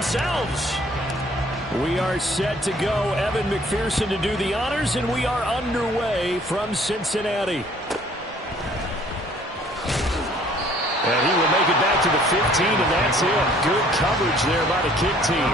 themselves. We are set to go. Evan McPherson to do the honors, and we are underway from Cincinnati. And he will make it back to the 15, and that's it. Good coverage there by the kick team.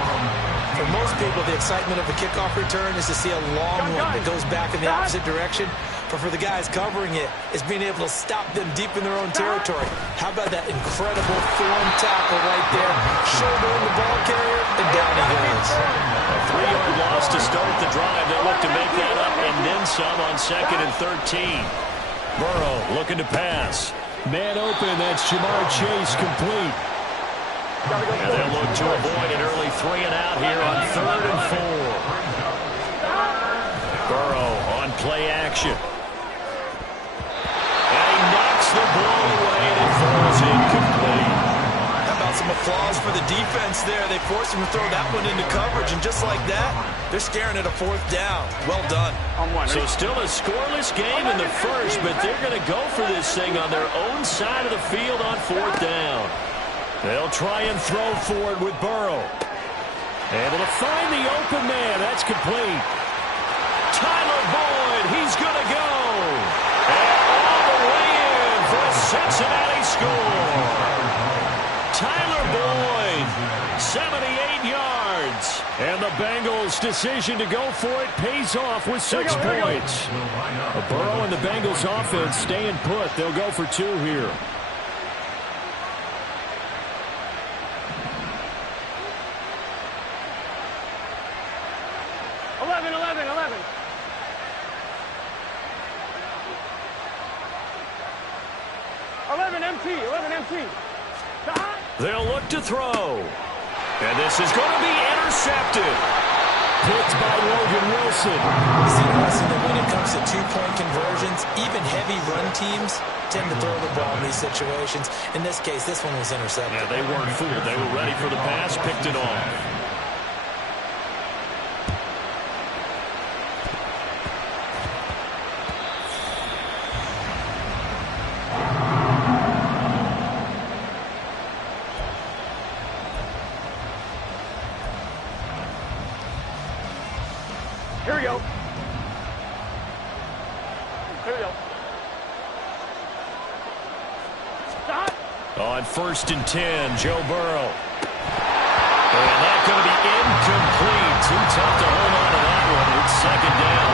For most people, the excitement of a kickoff return is to see a long one that goes back in the opposite direction. But for the guys covering it, it's being able to stop them deep in their own territory. How about that incredible form tackle right there? Shoulder in the ball carrier, and down he goes. A 3-yard loss to start the drive. They'll look to make that up and then some on 2nd and 13. Burrow looking to pass. Man open, that's Jamar Chase complete. And they'll look to avoid an early 3 and out here on 3rd and 4. Burrow on play action. And he knocks the ball away and it falls incomplete. How about some applause for the defense there? They forced him to throw that one into coverage, and just like that, they're staring at a 4th down. Well done. So still a scoreless game in the first, but they're going to go for this thing on their own side of the field on 4th down. They'll try and throw forward with Burrow. Able to find the open man. That's complete. Tyler Boyd, he's going to go. And all the way in for a Cincinnati score. Tyler Boyd, 78 yards. And the Bengals' decision to go for it pays off with 6 points. Burrow and the Bengals offense staying put. They'll go for 2 here. They'll look to throw. And this is going to be intercepted. Picked by Logan Wilson. It's interesting that when it comes to 2-point conversions, even heavy run teams tend to throw the ball in these situations. In this case, this one was intercepted. Yeah, they weren't fooled. They were ready for the pass, picked it off. Here we go. Stop. On 1st and 10, Joe Burrow. And that's going to be incomplete. Too tough to hold on to that one. It's 2nd down.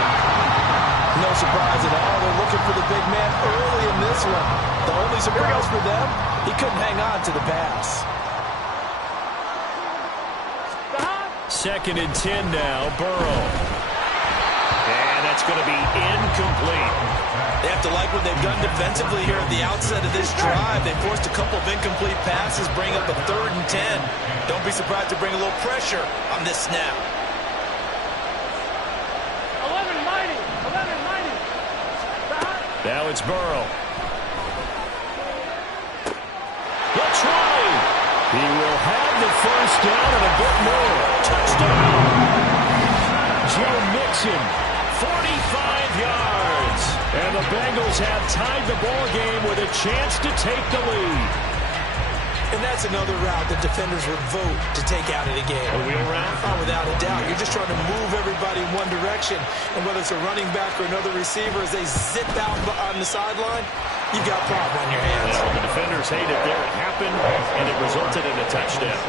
No surprise at all. They're looking for the big man early in this one. The only surprise for them, he couldn't hang on to the pass. 2nd and 10 now, Burrow. And that's going to be incomplete. They have to like what they've done defensively here at the outset of this drive. They forced a couple of incomplete passes, bring up a 3rd and 10. Don't be surprised to bring a little pressure on this snap. 11 mighty. Now it's Burrow. He'll try. He will have the 1st down and a bit more. Touchdown. Joe Mixon, 45 yards. And the Bengals have tied the ball game with a chance to take the lead. And that's another route that defenders would vote to take out of the game. A wheel route? Oh, without a doubt. You're just trying to move everybody in one direction. And whether it's a running back or another receiver, as they zip out on the sideline, you got a problem on your hands. Well, the defenders hate it there. It happened, and it resulted in a touchdown.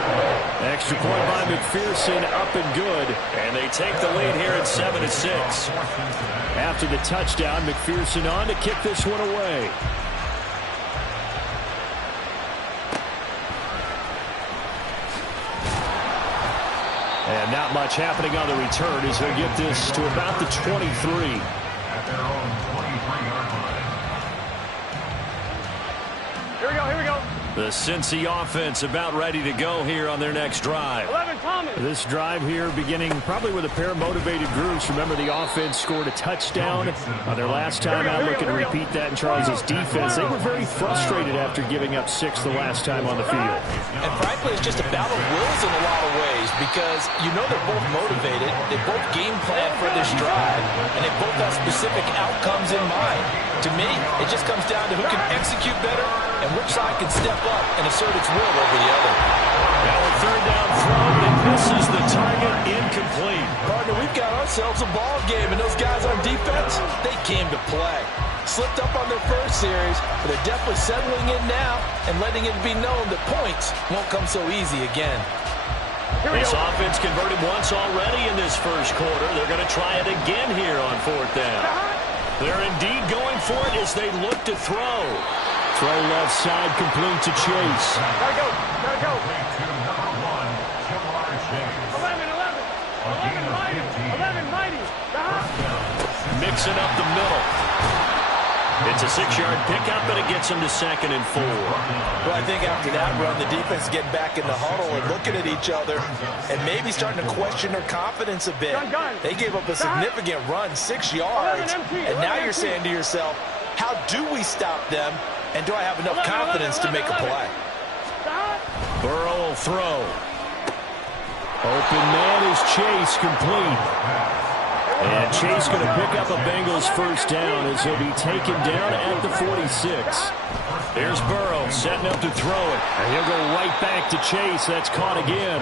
Extra point by McPherson, up and good. And they take the lead here at 7-6. After the touchdown, McPherson on to kick this one away. And not much happening on the return as he'll get this to about the 23. At their own 23-yard line. Here we go. The Cincy offense about ready to go here on their next drive. 11, Thomas. This drive here beginning probably with a pair of motivated groups. Remember, the offense scored a touchdown on their last time out. Looking to repeat that in Charles' defense. They were very frustrated after giving up 6 the last time on the field. And frankly, it's just a battle of wills in a lot of ways, because you know they're both motivated. They both game plan for this drive, and they both have specific outcomes in mind. To me, it just comes down to who can execute better and which side can step up and assert its will over the other. Now a 3rd down throw, themselves a ball game, and those guys on defense, they came to play. Slipped up on their first series, but they're definitely settling in now and letting it be known that points won't come so easy again. This offense converted once already in this first quarter. They're going to try it again here on fourth down. They're indeed going for it as they look to throw. Throw left side, complete to Chase. Gotta go. To number 1, Jamar Chase. 11 mighty. Mixing up the middle. It's a 6-yard pickup, and it gets them to 2nd and 4. Well, I think after that run, the defense getting back in the huddle and looking at each other and maybe starting to question their confidence a bit. They gave up a significant run, 6 yards, and now you're saying to yourself, how do we stop them, and do I have enough confidence to make a play? Burrow will throw. Open man is Chase, complete. And Chase going to pick up a Bengals first down as he'll be taken down at the 46. Here's Burrow setting up to throw it. And he'll go right back to Chase. That's caught again.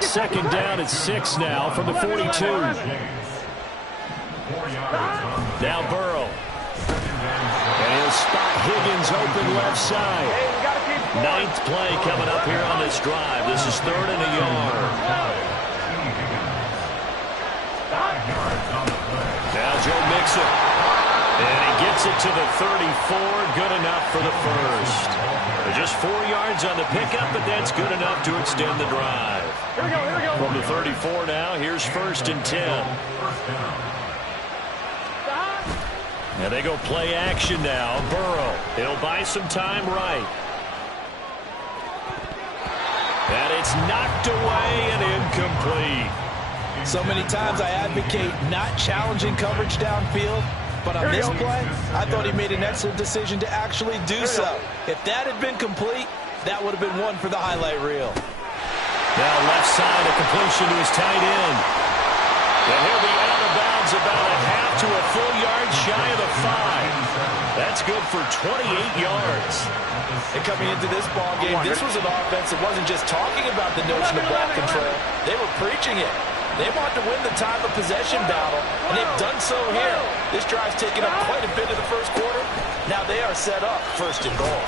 2nd down at 6 now from the 42. Now Burrow. And he'll spot Higgins open left side. 9th play coming up here on this drive. This is 3rd and a yard. Now Joe Mixon. And he gets it to the 34. Good enough for the first. Just 4 yards on the pickup, but that's good enough to extend the drive. Here we go. From the 34 now, here's 1st and 10. Now they go play action now. Burrow. He'll buy some time right. And it's knocked away and incomplete. So many times I advocate not challenging coverage downfield, but on this play, I thought he made an excellent decision to actually do so. If that had been complete, that would have been one for the highlight reel. Now left side, a completion to his tight end. And he'll be out of bounds about a half to a full yard shy of the 5. That's good for 28 yards. And coming into this ball game, this was an offense that wasn't just talking about the notion of ball control. They were preaching it. They want to win the time of possession battle, and they've done so here. This drive's taken up quite a bit of the first quarter. Now they are set up 1st and goal.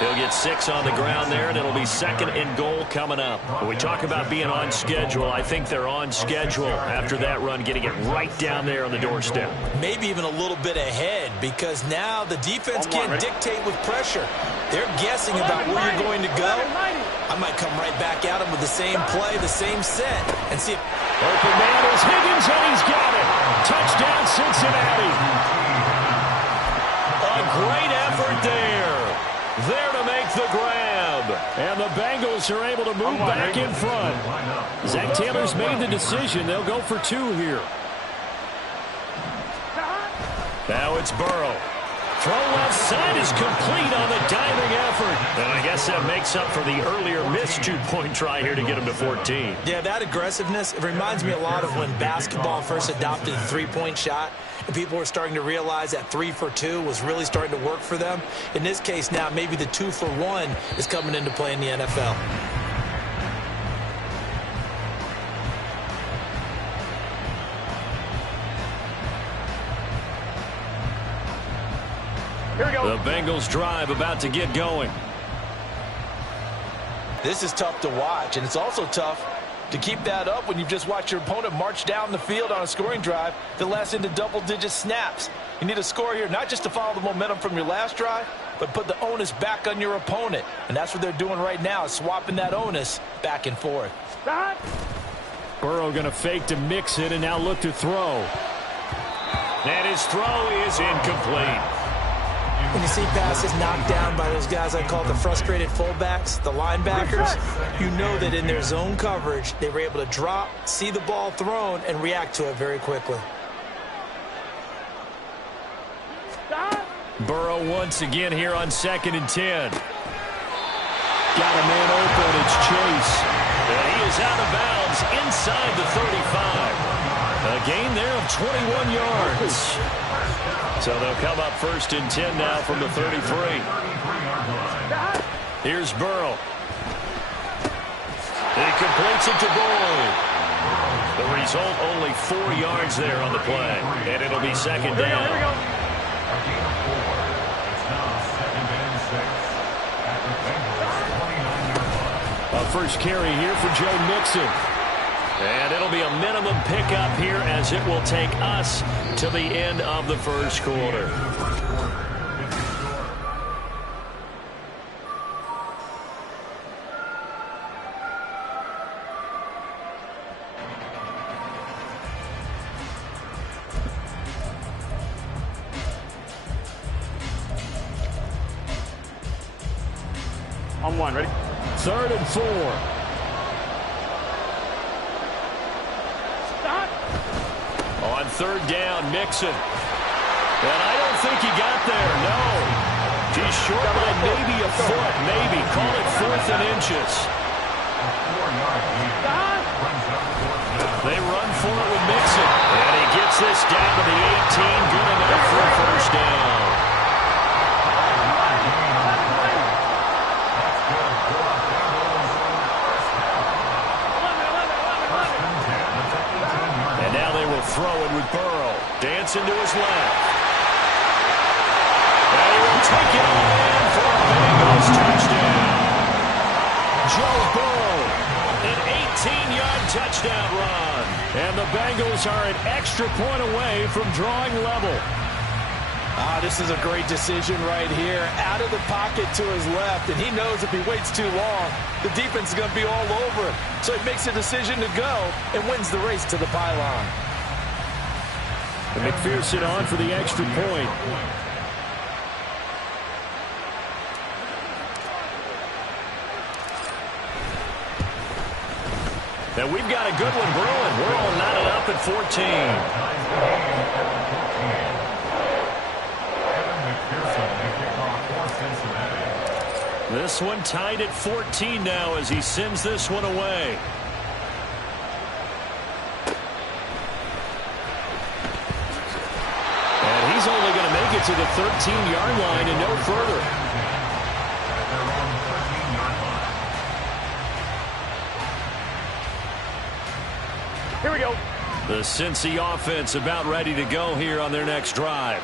He'll get 6 on the ground there, and it'll be 2nd and goal coming up. When we talk about being on schedule, I think they're on schedule after that run, getting it right down there on the doorstep. Maybe even a little bit ahead, because now the defense can't dictate with pressure. They're guessing about where you're going to go. I might come right back at him with the same play, the same set, and see if... Open man is Higgins, and he's got it. Touchdown, Cincinnati. A great effort there. There to make the grab. And the Bengals are able to move back in front. Zach Taylor's made the decision. They'll go for 2 here. Now it's Burrow. Throw left side is complete on the diving effort. And I guess that makes up for the earlier missed 2-point try here to get him to 14. Yeah, that aggressiveness, it reminds me a lot of when basketball first adopted the 3-point shot. And people were starting to realize that 3 for 2 was really starting to work for them. In this case now, maybe the 2 for 1 is coming into play in the NFL. Here we go. The Bengals drive about to get going. This is tough to watch, and it's also tough to keep that up when you've just watched your opponent march down the field on a scoring drive that lasts into double-digit snaps. You need a score here, not just to follow the momentum from your last drive, but put the onus back on your opponent. And that's what they're doing right now, swapping that onus back and forth. Burrow going to fake to mix it and now look to throw. And his throw is incomplete. When you see passes knocked down by those guys I call the frustrated fullbacks, the linebackers, you know that in their zone coverage, they were able to drop, see the ball thrown, and react to it very quickly. Burrow once again here on 2nd and 10. Got a man open, it's Chase. And he is out of bounds inside the 35. A gain there of 21 yards. So they'll come up 1st and 10 now from the 33. Here's Burrow. He completes it to Boyd. The result, only 4 yards there on the play. And it'll be second down. Here we go. It's now 2nd and 6 at the Bengals 29-yard line. A first carry here for Joe Mixon. And it'll be a minimum pickup here as it will take us to the end of the first quarter. On one, ready? 3rd and 4. Stop. On 3rd down, Mixon. And I don't think he got there, no. He's short by maybe a foot, maybe. Call it 4th and inches. They run for it with Mixon. And he gets this down to the 18, good enough for a first down. Throwing with Burrow. Dancing to his left. And he will take it all in for a Bengals touchdown. Joe Burrow, an 18-yard touchdown run. And the Bengals are an extra point away from drawing level. This is a great decision right here. Out of the pocket to his left, and he knows if he waits too long, the defense is going to be all over him. So he makes a decision to go and wins the race to the pylon. And McPherson on for the extra point. Now we've got a good one brewing. We're all knotted up at 14. This one tied at 14 now as he sends this one away. He's only going to make it to the 13-yard line and no further. Here we go. The Cincy offense about ready to go here on their next drive.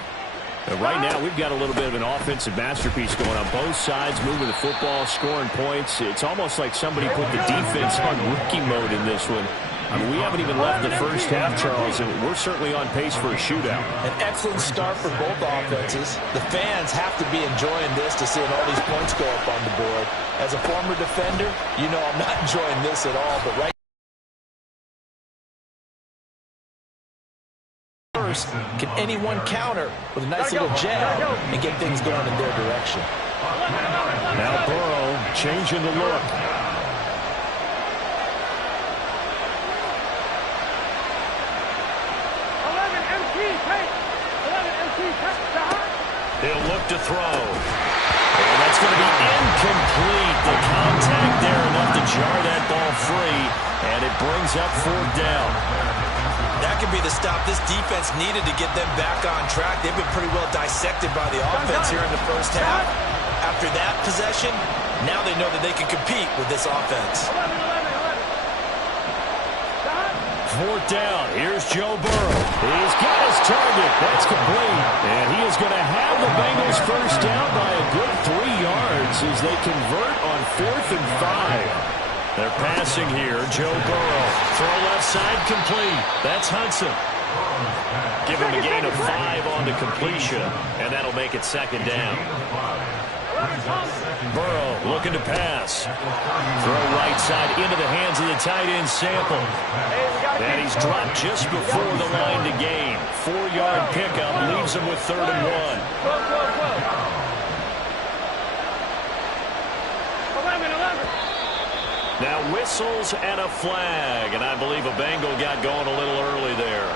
And right now, we've got a little bit of an offensive masterpiece going on both sides, moving the football, scoring points. It's almost like somebody put the defense on rookie mode in this one. I mean, we haven't even left the first half, Charles, and we're certainly on pace for a shootout. An excellent start for both offenses. The fans have to be enjoying this to seeing all these points go up on the board. As a former defender, you know I'm not enjoying this at all, but right first, can anyone counter with a nice little jab and get things going in their direction? Now Burrow changing the look. He'll look to throw. And that's going to be incomplete. The contact there enough to jar that ball free. And it brings up 4th down. That could be the stop this defense needed to get them back on track. They've been pretty well dissected by the offense here in the first half. After that possession, now they know that they can compete with this offense. 4th down. Here's Joe Burrow. He's got his target. That's complete. And he is going to have the Bengals first down by a good 3 yards as they convert on 4th and 5. They're passing here. Joe Burrow. Throw left side complete. That's Hudson. Give him a gain of 5 on the completion. And that'll make it 2nd down. Burrow looking to pass. Throw right side into the hands of the tight end Sample. And he's dropped just before the line to gain. 4-yard pickup leaves him with 3rd and 1. 11. Now whistles and a flag. And I believe a Bengal got going a little early there.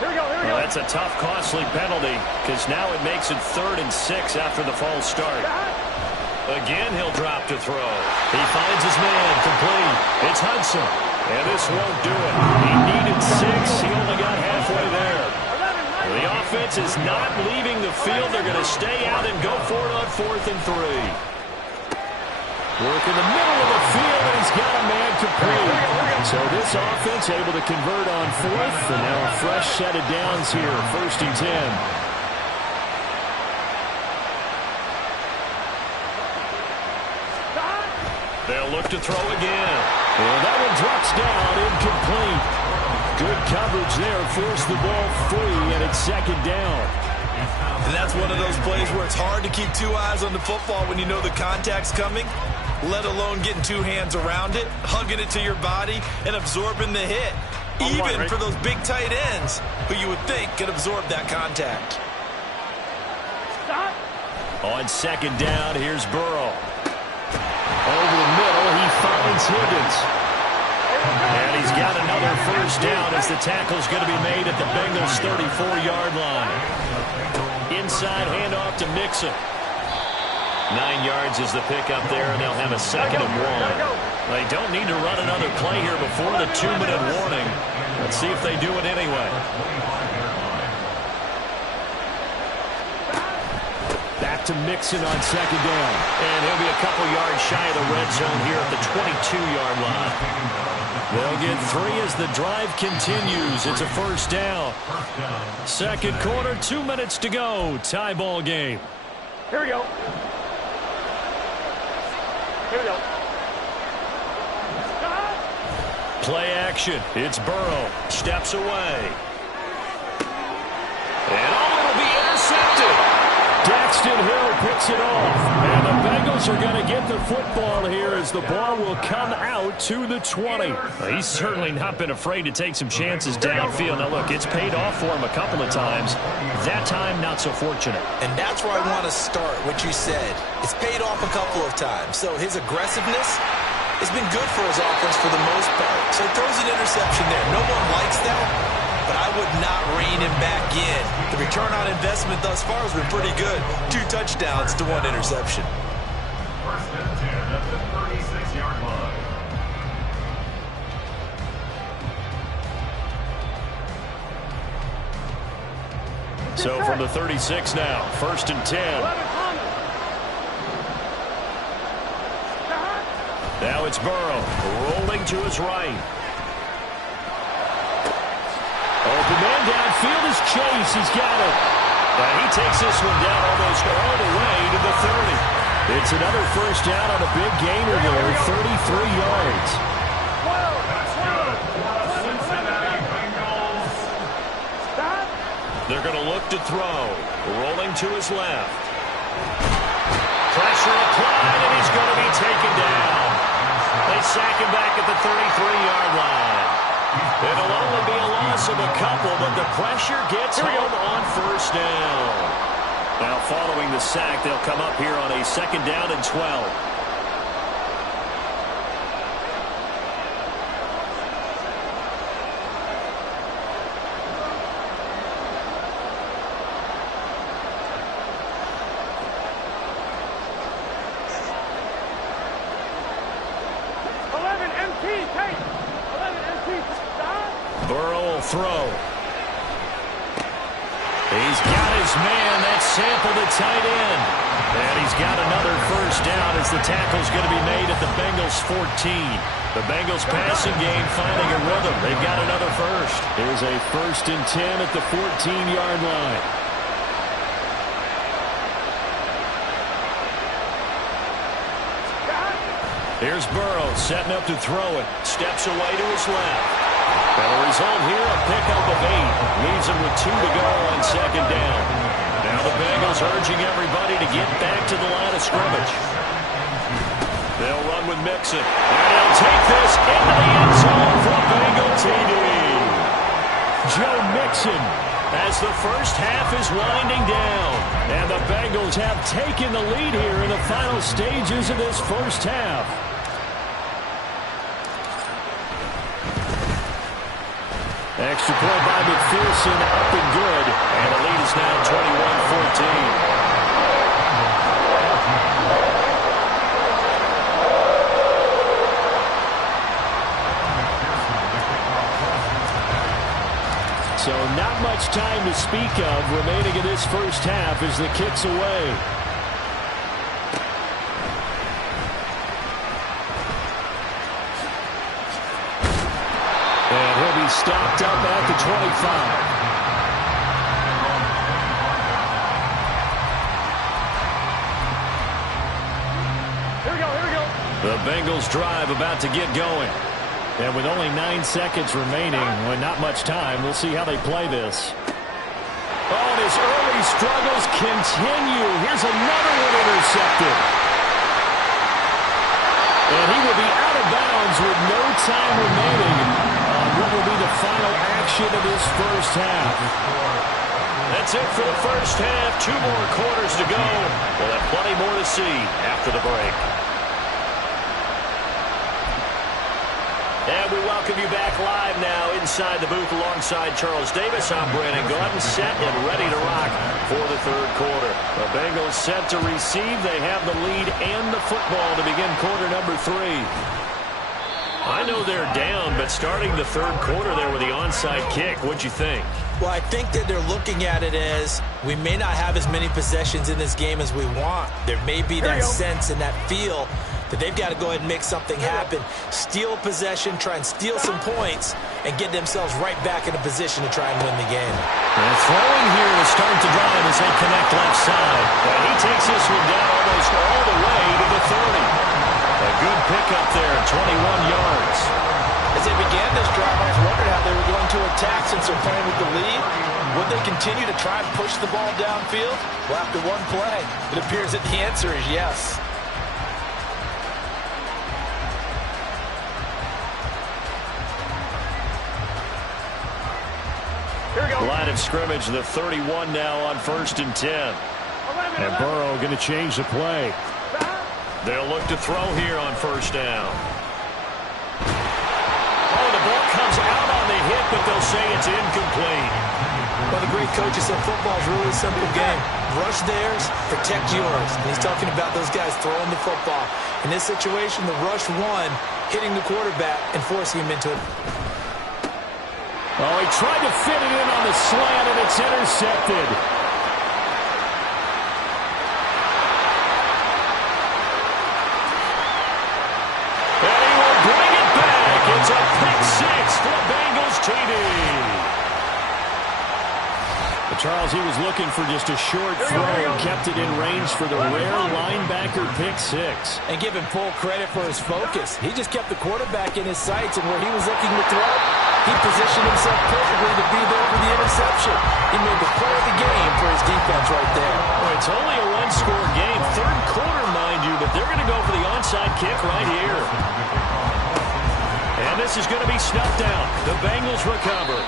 Here we go, here we go. Well, that's a tough, costly penalty because now it makes it 3rd and 6 after the false start. Again, he'll drop to throw. He finds his man complete. It's Hudson. And this won't do it. He needed 6. He only got halfway there. The offense is not leaving the field. They're going to stay out and go for it on 4th and 3. Work in the middle of the field, and he's got a man complete. So this offense able to convert on fourth, and now a fresh set of downs here, 1st and 10. They'll look to throw again. And that one drops down, incomplete. Good coverage there, forced the ball free, and it's 2nd down. And that's one of those plays where it's hard to keep 2 eyes on the football when you know the contact's coming, let alone getting 2 hands around it, hugging it to your body, and absorbing the hit. Even for those big tight ends who you would think could absorb that contact. On 2nd down, here's Burrow. Over the middle, he finds Higgins. And he's got another 1st down as the tackle's going to be made at the Bengals' 34-yard line. Inside handoff to Mixon. 9 yards is the pickup there, and they'll have a 2nd and 1. They don't need to run another play here before the 2-minute warning. Let's see if they do it anyway. Back to Mixon on 2nd down. And he'll be a couple yards shy of the red zone here at the 22-yard line. They'll get 3 as the drive continues. It's a 1st down. 2nd quarter, 2 minutes to go. Tie ball game. Here we go. Here we go. Play action. It's Burrow. Steps away. And it'll be intercepted. Daxton Hill picks it off. And the Bengals are going to get the football here as the ball will come out to the 20. He's certainly not been afraid to take some chances downfield. Now, look, it's paid off for him a couple of times. That time, not so fortunate. And that's where I want to start, what you said. It's paid off a couple of times. So his aggressiveness has been good for his offense for the most part. So he throws an interception there. No one likes that. But I would not rein him back in. The return on investment thus far has been pretty good. 2 touchdowns to 1 interception. 1st and 10 at the 36-yard line. So from the 36 now, 1st and 10. Now it's Burrow rolling to his right. Open man downfield is Chase. He's got it. And he takes this one down almost all the way to the 30. It's another 1st down on a big gainer there, 33 yards. That's good for the Cincinnati Bengals. They're going to look to throw. Rolling to his left. Pressure applied, and he's going to be taken down. They sack him back at the 33-yard line. It'll only be a loss of a couple, but the pressure gets home on 1st down. Now, following the sack, they'll come up here on a 2nd down and 12. Burrow will throw. He's got his man. That's Sample, the tight end. And he's got another 1st down as the tackle's going to be made at the Bengals' 14. The Bengals passing game finding a rhythm. They've got another 1st. Here's a 1st and 10 at the 14-yard line. Here's Burrow setting up to throw it. Steps away to his left. And the result here, a pickup of 8. Leaves him with 2 to go on 2nd down. Now the Bengals urging everybody to get back to the line of scrimmage. They'll run with Mixon. And he'll take this into the end zone for a Bengal TD. Joe Mixon as the 1st half is winding down. And the Bengals have taken the lead here in the final stages of this 1st half. Extra point by McPherson, up and good. And the lead is now 21-14. So not much time to speak of remaining in this 1st half as the kick's away. stopped up at the 25. The Bengals drive about to get going. And with only 9 seconds remaining, with not much time, we'll see how they play this. Oh, and his early struggles continue. Here's another one intercepted. And he will be out of bounds with no time remaining on what will be the final action of this first half. That's it for the first half. 2 more quarters to go. We'll have plenty more to see after the break. And we welcome you back live now inside the booth alongside Charles Davis. I'm Brandon Gordon, set and ready to rock for the third quarter. The Bengals set to receive. They have the lead and the football to begin quarter number 3. I know they're down, but starting the third quarter there with the onside kick, what'd you think? Well, I think that they're looking at it as we may not have as many possessions in this game as we want. There may be that sense and that feel that they've got to go ahead and make something happen, steal possession, try and steal some points, and get themselves right back in a position to try and win the game. And throwing here to start the drive as they connect left side. And he takes this one down almost all the way to the 30. A good pickup there, 21 yards. As they began this drive, I was wondering how they were going to attack since they're playing with the lead. Would they continue to try and push the ball downfield? Well, after one play, it appears that the answer is yes. Line of scrimmage, the 31 now on 1st and 10. And Burrow going to change the play. They'll look to throw here on 1st down. Oh, the ball comes out on the hit, but they'll say it's incomplete. Well, the great coaches said football is really a simple game. Rush theirs, protect yours. And he's talking about those guys throwing the football. In this situation, the rush one, hitting the quarterback and forcing him into it. Oh, he tried to fit it in on the slant, and it's intercepted. And he will bring it back. It's a pick 6 for Bengals TD. Charles, he was looking for just a short throw and kept it in range for the rare linebacker pick 6. And give him full credit for his focus. He just kept the quarterback in his sights, and where he was looking to throw, he positioned himself perfectly to be there for the interception. He made the play of the game for his defense right there. Well, it's only a one-score game, third quarter, mind you, but they're going to go for the onside kick right here. And this is going to be snuffed out. The Bengals recover.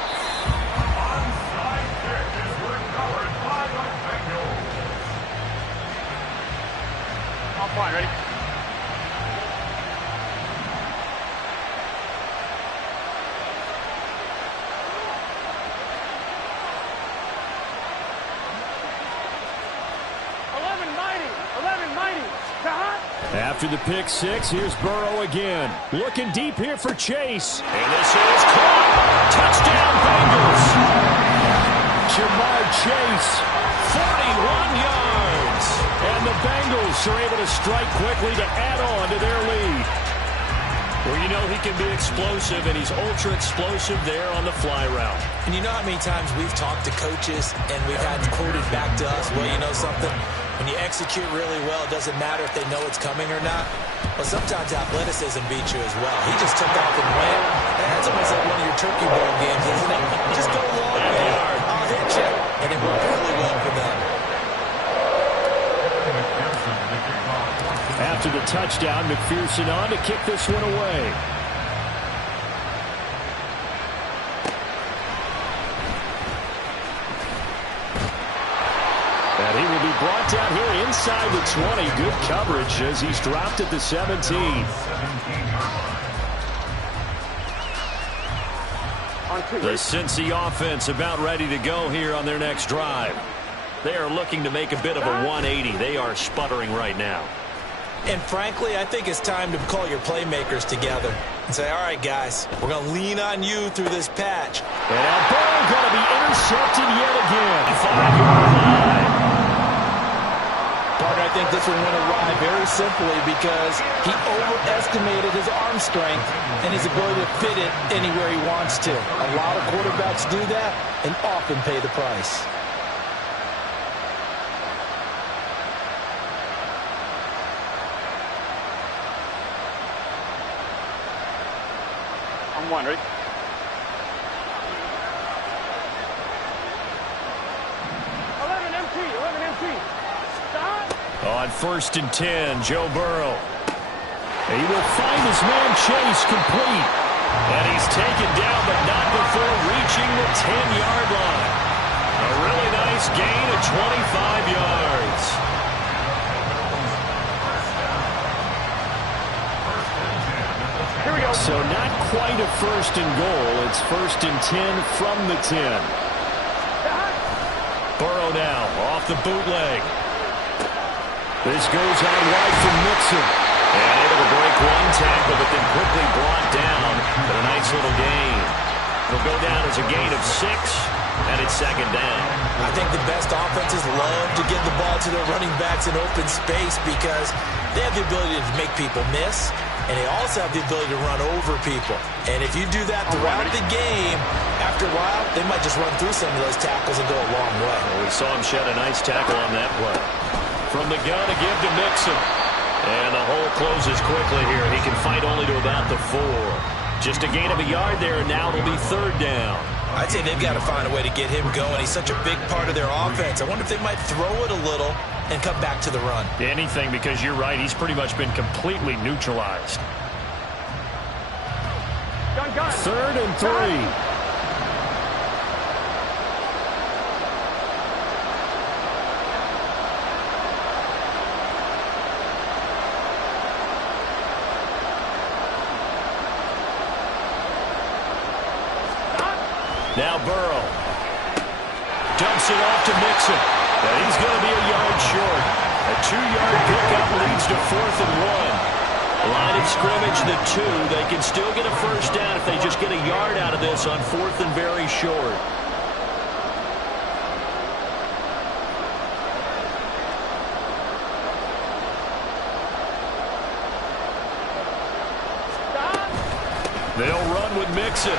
Fine, ready? After the pick 6, here's Burrow again. Looking deep here for Chase. And this is caught. Touchdown Bengals. Jamar Chase, 41 yards. And the Bengals are able to strike quickly to add on to their lead. Well, you know he can be explosive, and he's ultra-explosive there on the fly route. And you know how many times we've talked to coaches, and we've had quoted back to us, well, you know something? When you execute really well, it doesn't matter if they know it's coming or not. Well, sometimes athleticism beats you as well. He just took off and went. That's almost like one of your Turkey Bowl games, isn't it? Just go long way. I'll hit you. And it worked really well for them. After the touchdown, McPherson on to kick this one away. And he will be brought down here inside the 20. Good coverage as he's dropped at the 17. The Cincy offense about ready to go here on their next drive. They are looking to make a bit of a 180. They are sputtering right now. And frankly, I think it's time to call your playmakers together and say, all right, guys, we're going to lean on you through this patch. And now Burrow going to be intercepted yet again. 5-yard line. Partner, I think this one went awry very simply because he overestimated his arm strength and his ability to fit it anywhere he wants to. A lot of quarterbacks do that and often pay the price. On one, ready? On 1st and 10, Joe Burrow. He will find his man Chase complete. And he's taken down, but not before reaching the 10-yard line. A really nice gain of 25 yards. Here we go. So not quite a 1st and goal. It's 1st and 10 from the 10. Burrow now off the bootleg. This goes out wide from Mixon. And able to break one tackle, but then quickly brought down. But a nice little gain. It'll go down as a gain of 6, and it's 2nd down. I think the best offenses love to get the ball to their running backs in open space because they have the ability to make people miss, and they also have the ability to run over people. And if you do that throughout the game, after a while, they might just run through some of those tackles and go a long way. Well, we saw him shed a nice tackle on that play. From the gun to give to Mixon. And the hole closes quickly here. He can fight only to about the 4. Just a gain of a yard there, and now it'll be 3rd down. I'd say they've got to find a way to get him going. He's such a big part of their offense. I wonder if they might throw it a little and come back to the run. Anything, because you're right. He's pretty much been completely neutralized. Gun. 3rd and 3. Now Burrow dumps it off to Mixon. And he's going to be a yard short. A 2-yard pickup leads to 4th and 1. Line of scrimmage, the 2. They can still get a 1st down if they just get a yard out of this on 4th and very short. They'll run with Mixon.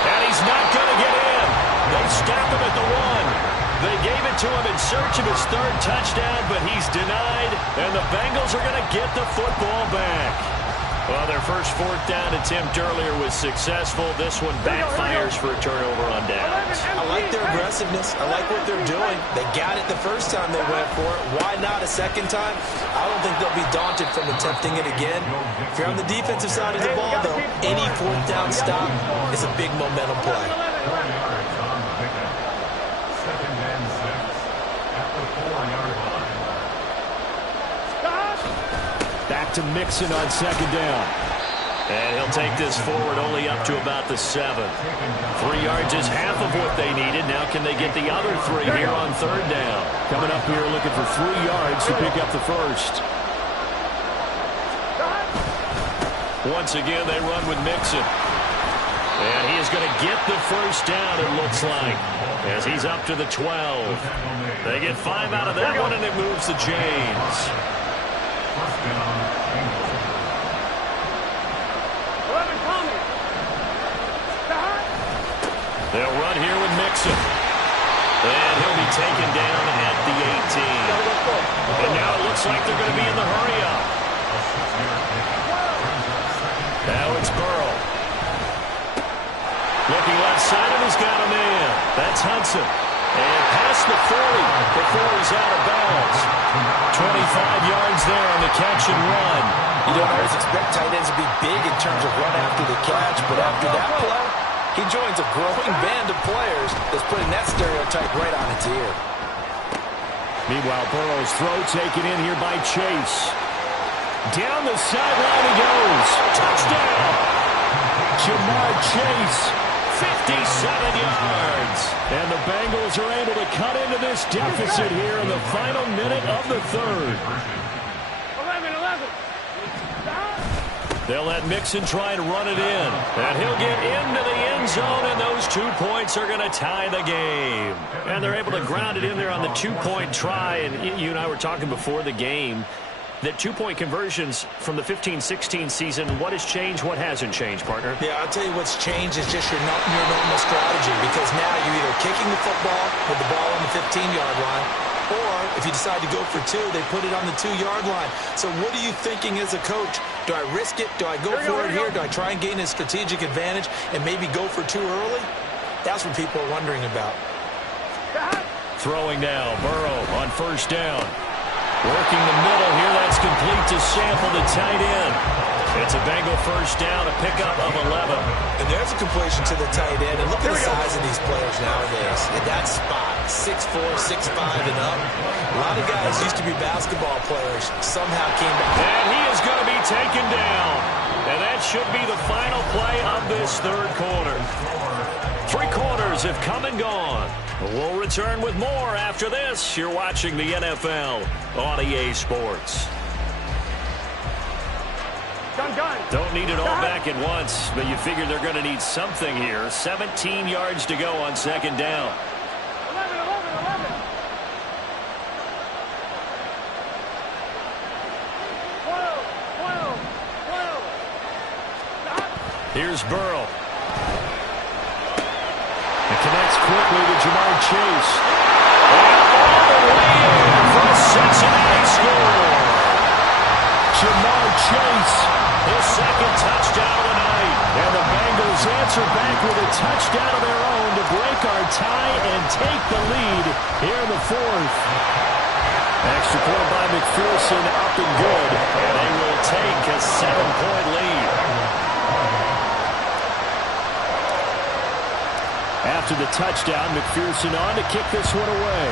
And he's not going to get in. They stop him at the 1. They gave it to him in search of his 3rd touchdown, but he's denied. And the Bengals are going to get the football back. Well, their first 4th down attempt earlier was successful. This one backfires for a turnover on downs. I like their aggressiveness. I like what they're doing. They got it the first time they went for it. Why not a second time? I don't think they'll be daunted from attempting it again. If you're on the defensive side of the ball, though, any 4th down stop is a big momentum play. 2nd and 6 at the 4-yard line. Back to Mixon on 2nd down. And he'll take this forward only up to about the 7. 3 yards is half of what they needed. Now can they get the other 3 here on 3rd down? Coming up here looking for 3 yards to pick up the 1st. Once again, they run with Mixon. And he is going to get the 1st down, it looks like, as he's up to the 12. They get 5 out of that one, and it moves the chains. 1st down, Bengals. 11 coming. They'll run here with Mixon. And he'll be taken down at the 18. And now it looks like they're going to be in the hurry-up. Now it's Burrow. Looking left side, and he's got a man. That's Hudson. And past the 40 before he's out of bounds. 25 yards there on the catch and run. You don't always expect tight ends to be big in terms of run after the catch, but after that play, he joins a growing band of players that's putting that stereotype right on its ear. Meanwhile, Burrow's throw taken in here by Chase. Down the sideline he goes. Touchdown! Jamar Chase, 57 yards. And the Bengals are able to cut into this deficit here in the final minute of the 3rd. 11. They'll let Mixon try and run it in. And he'll get into the end zone, and those 2 points are going to tie the game. And they're able to ground it in there on the 2-point try. And you and I were talking before the game that 2-point conversions from the 15-16 season, what has changed, what hasn't changed, partner? Yeah, I'll tell you what's changed is just your normal strategy, because now you're either kicking the football with the ball on the 15-yard line, or if you decide to go for 2, they put it on the 2-yard line. So what are you thinking as a coach? Do I risk it? Do I go for it here? Do I try and gain a strategic advantage and maybe go for 2 early? That's what people are wondering about. Throwing now, Burrow on first down. Working the middle here, that's complete to Sample, the tight end. It's a Bengal first down, a pickup of 11. And there's a completion to the tight end. And look at the size of these players nowadays. In that spot, 6'4", 6'5", and up. A lot of guys used to be basketball players. Somehow came back. And he is going to be taken down. And that should be the final play of this third quarter. 3 quarters have come and gone. We'll return with more after this. You're watching the NFL on EA Sports. Don't need it all back at once, but you figure they're going to need something here. 17 yards to go on second down. 11. Here's Burrow. It connects quickly to Jamar Chase. And all the way in for a Cincinnati score. Jamar Chase, his second touchdown of the night. And the Bengals answer back with a touchdown of their own to break our tie and take the lead here in the fourth. Extra point by McPherson, up and good. And they will take a 7-point lead. After the touchdown, McPherson on to kick this one away.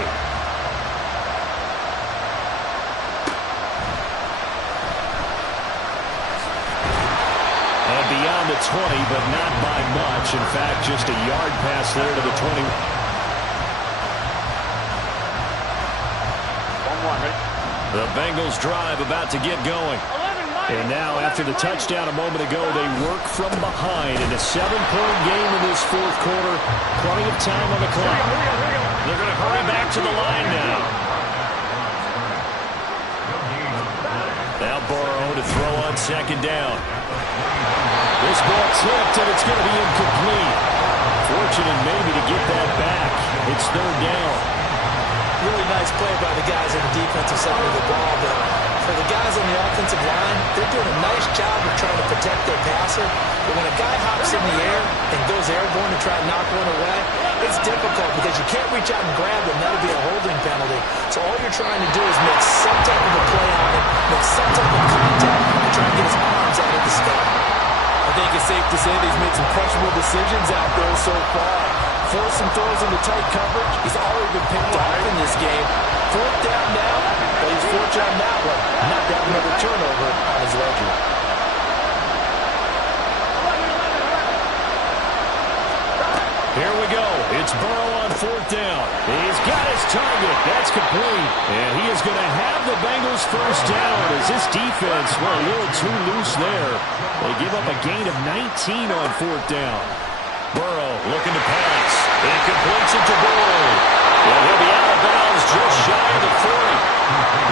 And beyond the 20, but not by much. In fact, just a yard pass there to the 20. The Bengals drive about to get going. And now, after the touchdown a moment ago, they work from behind in a 7-point game in this fourth quarter. Plenty of time on the clock. They're going to hurry back to the line now. Now Burrow to throw on second down. This ball tipped, and it's going to be incomplete. Fortunate maybe to get that back. It's third down. Really nice play by the guys on the defensive side of the ball, but for the guys on the offensive line, they're doing a nice job of trying to protect their passer. But when a guy hops in the air and goes airborne to try and knock one away, it's difficult because you can't reach out and grab them. That'll be a holding penalty. So all you're trying to do is make some type of a play on it, make some type of contact, and try and get his arms out of the sky. I think it's safe to say that he's made some questionable decisions out there so far. Forced some throws into tight coverage. He's already been picked off in this game. Fourth down now, but he's fortunate on that one. Not to have another turnover on his ledger. Here we go. It's Burrow on fourth down. He's got his target. That's complete. And he is going to have the Bengals first down as this defense, well, a little too loose there. They give up a gain of 19 on fourth down. Burrow looking to pass. He completes it to Boyd. And he'll be out of bounds just shy of the 40.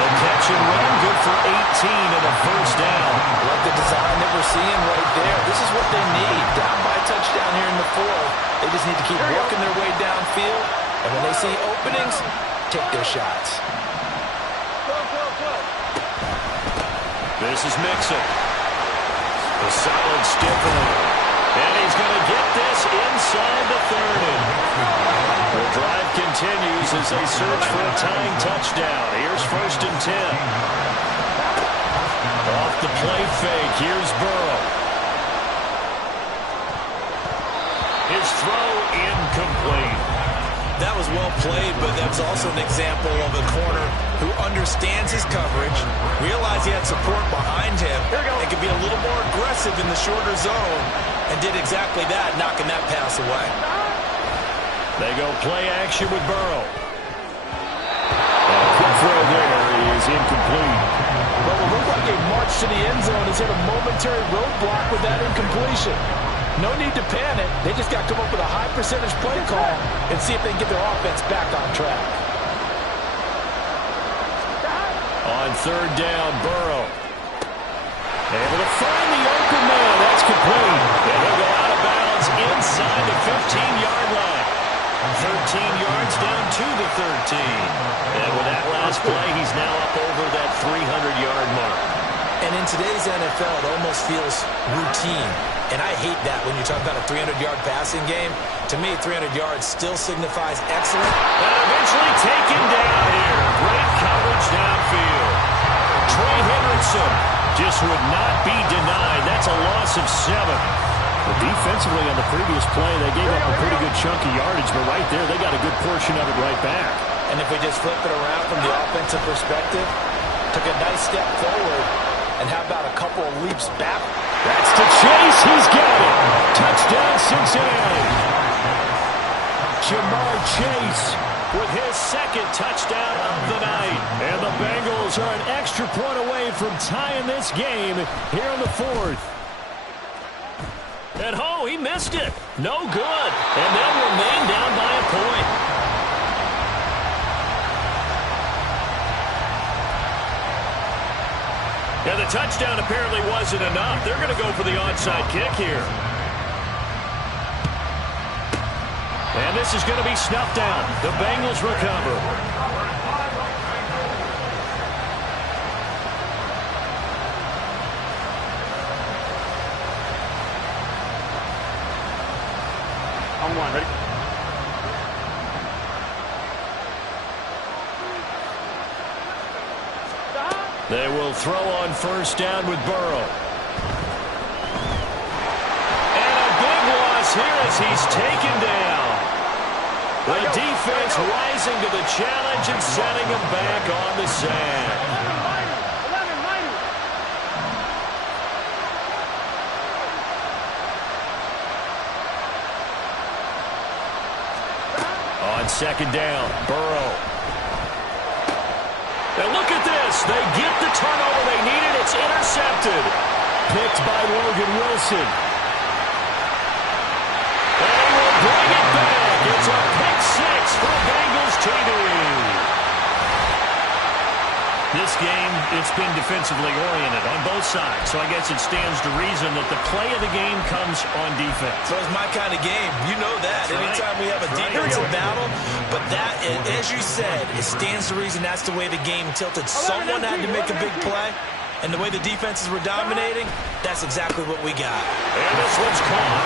The catch and run good for 18 and a first down. Like the design that we're seeing right there. This is what they need. Down by a touchdown here in the fourth. They just need to keep working their way downfield. And when they see openings, take their shots. This is Mixon. A solid stiff arm. And he's going to get this inside the 30. The drive continues as they search for a tying touchdown. Here's first and 10. Off the play fake, here's Burrow. His throw incomplete. That was well played, but that's also an example of a corner who understands his coverage, realized he had support behind him, and could be a little more aggressive in the shorter zone, and did exactly that, knocking that pass away. They go play action with Burrow. And a quick throw there is incomplete. Well, it looked like a march to the end zone has hit a momentary roadblock with that incompletion. No need to panic. They just got to come up with a high percentage play call and see if they can get their offense back on track. On third down, Burrow. Able to find the open man. That's complete. And he'll go out of bounds inside the 15-yard line. 13 yards down to the 13. And with that last play, he's now up over that 300-yard mark. And in today's NFL, it almost feels routine. And I hate that when you talk about a 300-yard passing game. To me, 300 yards still signifies excellent. And eventually taken down here. Great coverage downfield. Trey Hendrickson just would not be denied. That's a loss of 7. But defensively on the previous play, they gave up a pretty good chunk of yardage. But right there, they got a good portion of it right back. And if we just flip it around from the offensive perspective, took a nice step forward. And how about a couple of leaps back? That's to Chase. He's got it. Touchdown, Cincinnati. Jamar Chase with his second touchdown of the night. And the Bengals are an extra point away from tying this game here in the 4th. And he missed it. No good. And they'll remain down by a point. And the touchdown apparently wasn't enough. They're going to go for the onside kick here. And this is going to be snuffed down. The Bengals recover. On one, ready? They will throw on first down with Burrow. And a big loss here as he's taken down. The defense rising to the challenge and setting him back on the sack. 11, on second down, Burrow. And look at this. They get the turnover they needed. It's intercepted. Picked by Logan Wilson. And he will bring it back. It's a pick 6 for Bengals TD. This game, it's been defensively oriented on both sides. So I guess it stands to reason that the play of the game comes on defense. So it's my kind of game. You know that. That's Anytime right. we have a defensive battle. But that, as you said, it stands to reason that's the way the game tilted. Someone had to make a big play. And the way the defenses were dominating, that's exactly what we got. And this one's caught.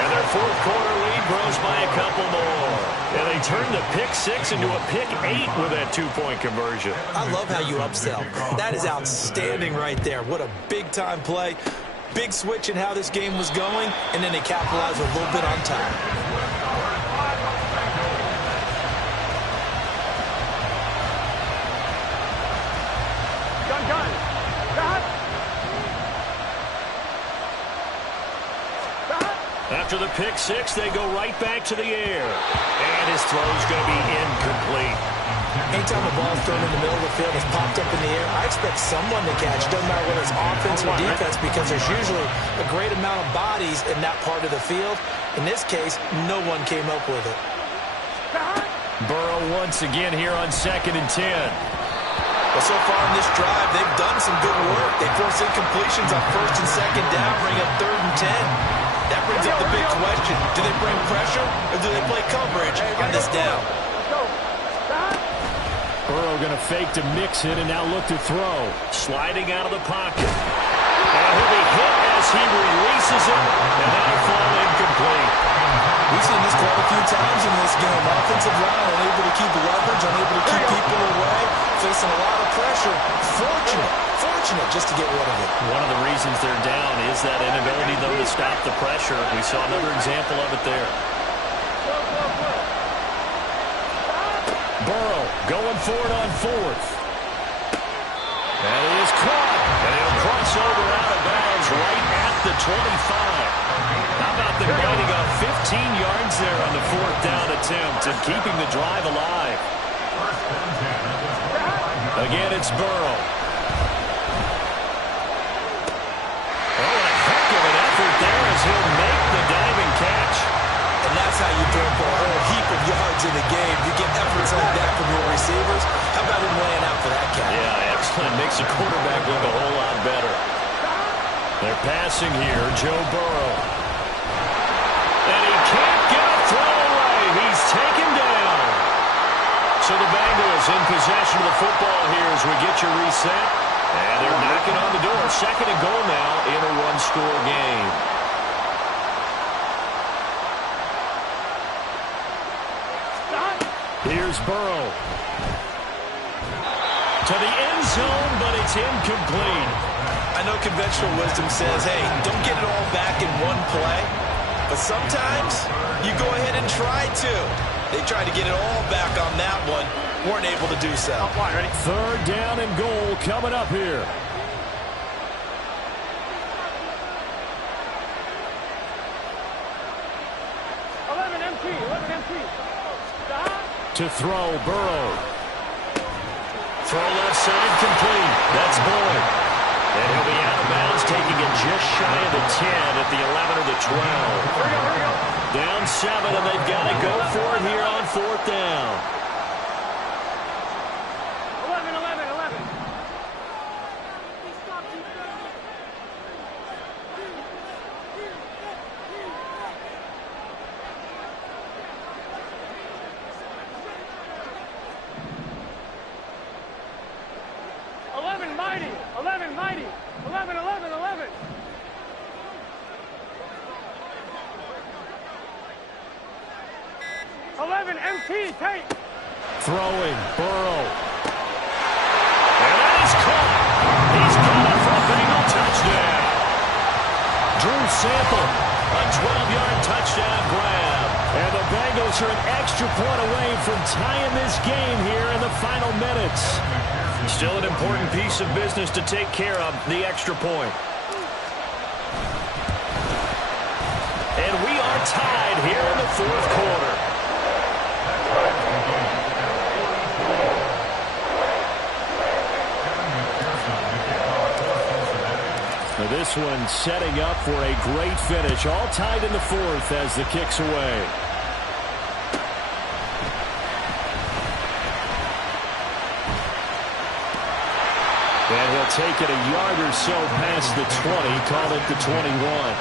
And their fourth quarter lead grows by a couple more. And they turn the pick 6 into a pick 8 with that 2-point conversion. I love how you upsell. That is outstanding right there. What a big-time play. Big switch in how this game was going, and then they capitalized a little bit on time. Gun. After the pick 6, they go right back to the air. And his throw's going to be incomplete. Anytime a ball's thrown in the middle of the field, it's popped up in the air, I expect someone to catch. Doesn't matter whether it's offense or defense, because there's usually a great amount of bodies in that part of the field. In this case, no one came up with it. Burrow once again here on 2nd and 10. Well, so far in this drive, they've done some good work. They force incompletions on 1st and 2nd down, bring up 3rd and 10. That brings up the big question. Do they bring pressure or do they play coverage on this down? Burrow going to fake to mix it and now look to throw. Sliding out of the pocket. And he'll be hit as he releases it. And that'll fall incomplete. We've seen this quite a few times in this game. Offensive line unable to keep leverage, unable to keep people away, facing a lot of pressure. Fortunate just to get rid of it. One of the reasons they're down is that inability, though, to stop the pressure. We saw another example of it there. Burrow going forward on 4th. And he is caught. And he'll cross over out of bounds right at the 25. How about them biting off 15 yards there on the 4th down attempt and keeping the drive alive? Again, it's Burrow. in the game. You get efforts like that from your receivers. How about him laying out for that catch? Yeah, excellent. Makes the quarterback look a whole lot better. They're passing here, Joe Burrow. And he can't get a throw away. He's taken down. So the Bengals in possession of the football here as we get your reset. And they're knocking on the door. 2nd and goal now in a one-score game. Here's Burrow. To the end zone, but it's incomplete. I know conventional wisdom says, hey, don't get it all back in one play. But sometimes you go ahead and try to. They tried to get it all back on that one. Weren't able to do so. 3rd down and goal coming up here. To throw, Burrow. Throw left side, complete. That's Boyd. And he'll be out of bounds, taking it just shy of the 10 at the 11 or the 12. Down 7, and they've got to go for it here on 4th down. 11. 11, MT, take. Throwing, Burrow. And that is caught. He's got it for a Bengal touchdown. Drew Sample, a 12-yard touchdown grab. And the Bengals are an extra point away from tying this game here in the final minutes. Still an important piece of business to take care of, the extra point. And we are tied here in the 4th quarter. Now this one setting up for a great finish. All tied in the 4th as the kick's away. And he'll take it a yard or so past the 20, call it the 21.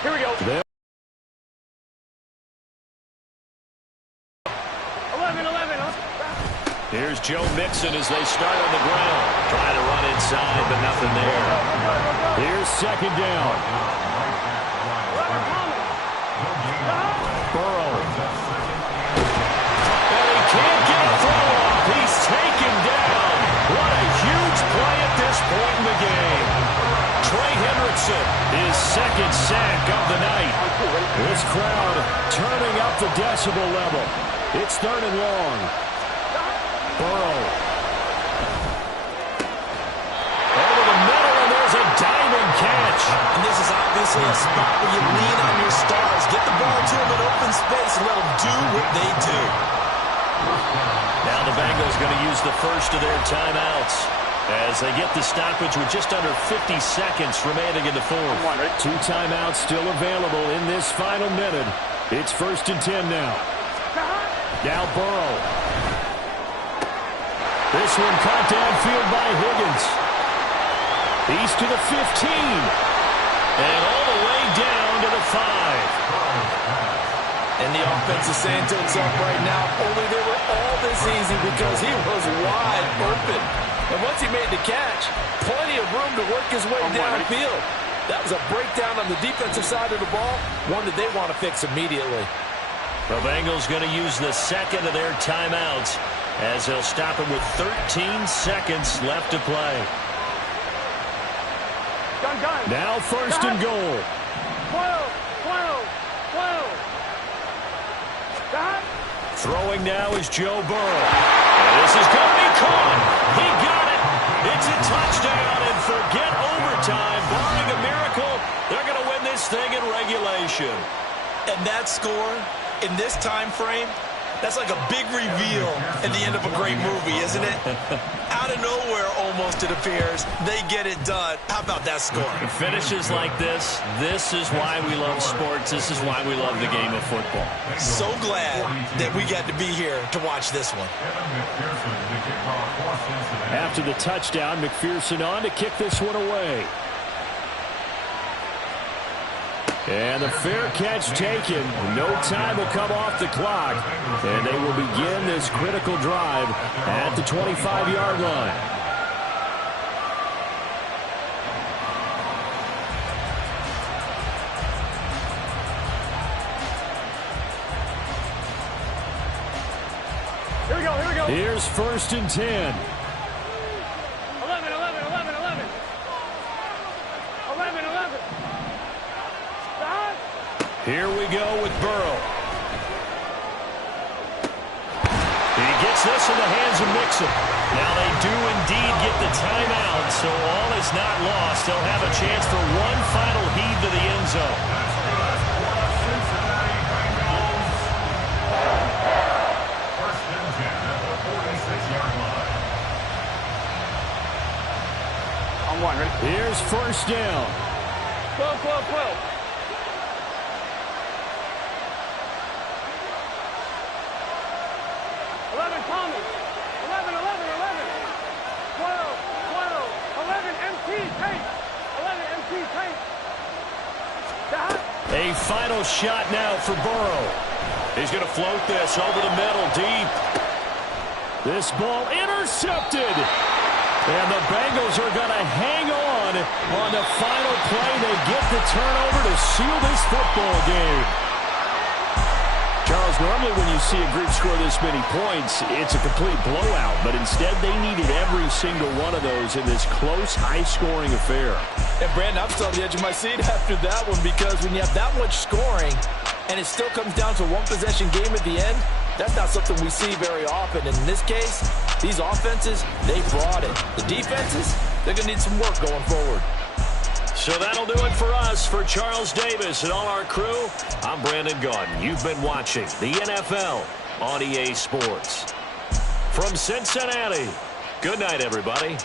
Here we go. 11. Here's Joe Mixon as they start on the ground. Trying to run inside, but nothing there. Here's 2nd down. Burrow. And he can't get a throw off. He's taken down. What a huge play at this point in the game. Trey Hendrickson, his 2nd sack of the night. This crowd turning up the decibel level. It's 3rd and long. Burrow. Over the middle, and there's a diving catch. And this is obviously a spot where you lean on your stars. Get the ball to them in open space and let them do what they do. Now the Bengals going to use the first of their timeouts as they get the stoppage with just under 50 seconds remaining in the 4th. 2 timeouts still available in this final minute. It's 1st and 10 now. Now Burrow. This one caught downfield by Higgins. He's to the 15. And all the way down to the 5. And the offense is saying to itself right now, only they were all this easy because he was wide open. And once he made the catch, plenty of room to work his way downfield. That was a breakdown on the defensive side of the ball, one that they want to fix immediately. The Bengals going to use the 2nd of their timeouts as they'll stop it with 13 seconds left to play. Done. Now 1st and goal. 12. Throwing now is Joe Burrow. And this is going to be caught. He got it. It's a touchdown, and forget overtime. Barring a miracle, they're going to win this thing in regulation. And that score, in this time frame, That's like a big reveal at the end of a great movie, isn't it? Out of nowhere, almost, it appears. They get it done. How about that score? Finishes like this is why we love sports. This is why we love the game of football. So glad that we got to be here to watch this one. After the touchdown, McPherson on to kick this one away. And the fair catch taken. No time will come off the clock. And they will begin this critical drive at the 25-yard line. Here we go, here we go. Here's 1st and 10. 11, 11, 11, 11. 11, 11. Stop. Here we go with Burrow. He gets this in the hands of Mixon. Now they do indeed get the timeout, so all is not lost. They'll have a chance for one final heave to the end zone. On one, ready? Here's 1st down. 12, 12, 12. 11, Thomas. 11, 11, 11. 12, 12. 11, MT, tape. 11, MT, tape. Stop. A final shot now for Burrow. He's going to float this over the middle, deep. This ball intercepted. And the Bengals are going to hang on the final play. They get the turnover to seal this football game. Charles, normally when you see a group score this many points, it's a complete blowout. But instead, they needed every single one of those in this close, high-scoring affair. And, Brandon, I'm still on the edge of my seat after that one, because when you have that much scoring and it still comes down to a one-possession game at the end, that's not something we see very often. And in this case, these offenses, they brought it. The defenses, they're going to need some work going forward. So that'll do it for us. For Charles Davis and all our crew, I'm Brandon Gaudin. You've been watching the NFL on EA Sports. From Cincinnati, good night, everybody.